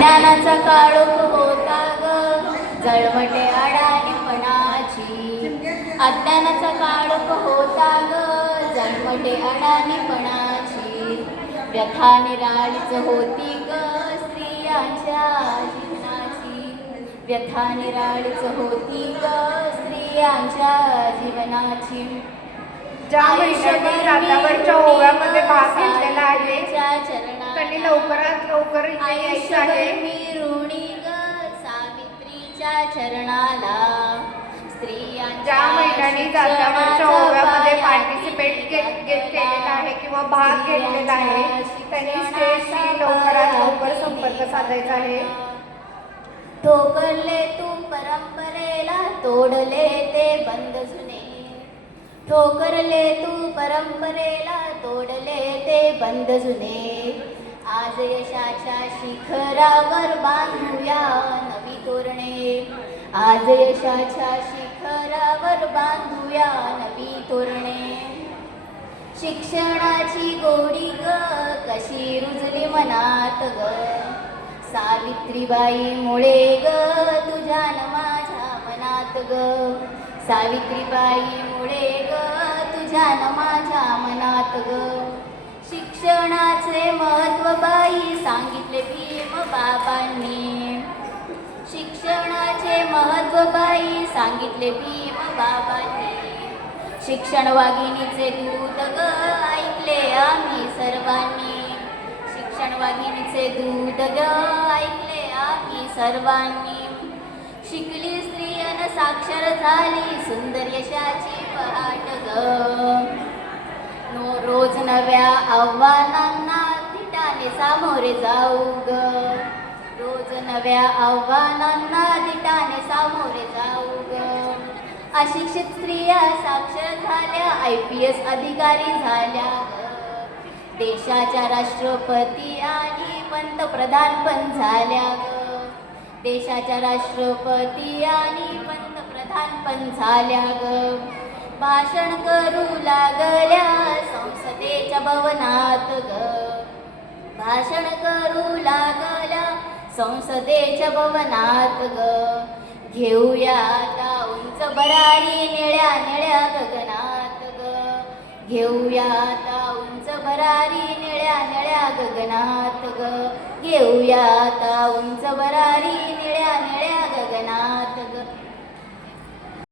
अज्ञानाचा काळोख होता ग जळमटे अडाणीपणाची. अज्ञानाचा काळोख होता ग जळमटे अडाणीपणाची. व्यथा निराळीच होती ग स्त्रियांच्या जीवनाची. व्यथा निराळीच होती ग स्त्रियांच्या जीवनाची. ज्या महिलांनी रातावरच्या ओव्यामध्ये भाग घेतलेला आहे त्यांनी लवकरात लवकर इथे यायचं आहे. मी ऋणी ग सावित्रीच्या चरणाला. ज्या महिलांनी रातावरच्या ओव्यामध्ये पार्टिसिपेट केलेला आहे किंवा भाग घेतलेला आहे त्यांनी स्टेजशी लवकरात लवकर संपर्क साधायचा आहे. ठोकरले तू परंपरेला तोडले ते बंद जुने. ठोकरले तू परंपरेला तोडले ते बंद जुने. आज यशाच्या शिखरावर बांधूया नवी तोरणे. आज यशाच्या शिखरावर बांधूया नवी तोरणे. शिक्षणाची गोडी ग कशी रुजली मनात ग सावित्रीबाई मुळे ग तुझ्या न माझ्या मनात ग. सावित्रीबाई मुळे ग तुझ्या न माझ्या मनात ग. शिक्षणाचे महत्त्व बाई सांगितले भीम बाबांनी. शिक्षणाचे महत्त्व बाई सांगितले भीम बाबांनी. शिक्षण वाघिणीचे दूत ग ऐकले आम्ही सर्वांनी. शिक्षण वाघिणीचे दूत ग ऐकले आम्ही सर्वांनी. शिकली स्त्री अन साक्षर झाली सुंदर यशाची पहाट ग. रोज नव्या आव्हानांना धिटाने सामोरे जाऊ ग. रोज नव्या आव्हानांना धिटाने सामोरे जाऊ ग. अशिक्षित स्त्रिया साक्षर झाल्या IPS अधिकारी झाल्या ग. देशाच्या राष्ट्रपती आणि पंतप्रधान पण झाल्या ग. देशाच्या राष्ट्रपती आणि पंतप्रधान पण झाल्या ग. भाषण करू लागल्या संसदेच्या भवनात ग. भाषण करू लागल्या संसदेच्या भवनात ग. घेऊया आता उंच भरारी निळ्या निळ्या गगनात ग. घेऊया आता उंच भरारी निळ्या निळ्या गगनात ग. घेऊया आता उंच भरारी निळ्या निळ्या गगनात ग.